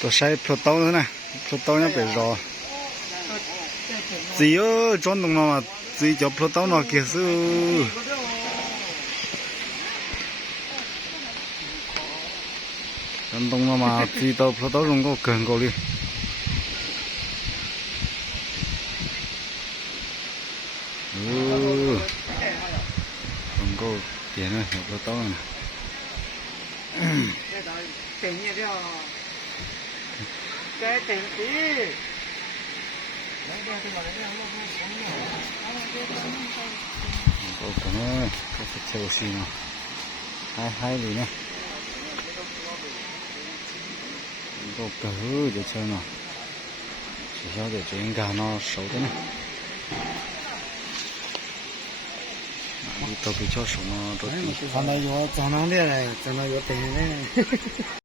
都晒飘刀了呢，飘刀要被绕。只有转动了嘛，自己叫飘刀了，给手。转动了嘛，自己到飘刀用个更高的。哦，更高点了，小飘刀了。等一条，该等的。我可能这是挑衅嘛，海里呢，一个狗就成了，只晓得这应该那熟的呢，里头比较熟嘛，这地。看到有脏脏的嘞，整到有灯的。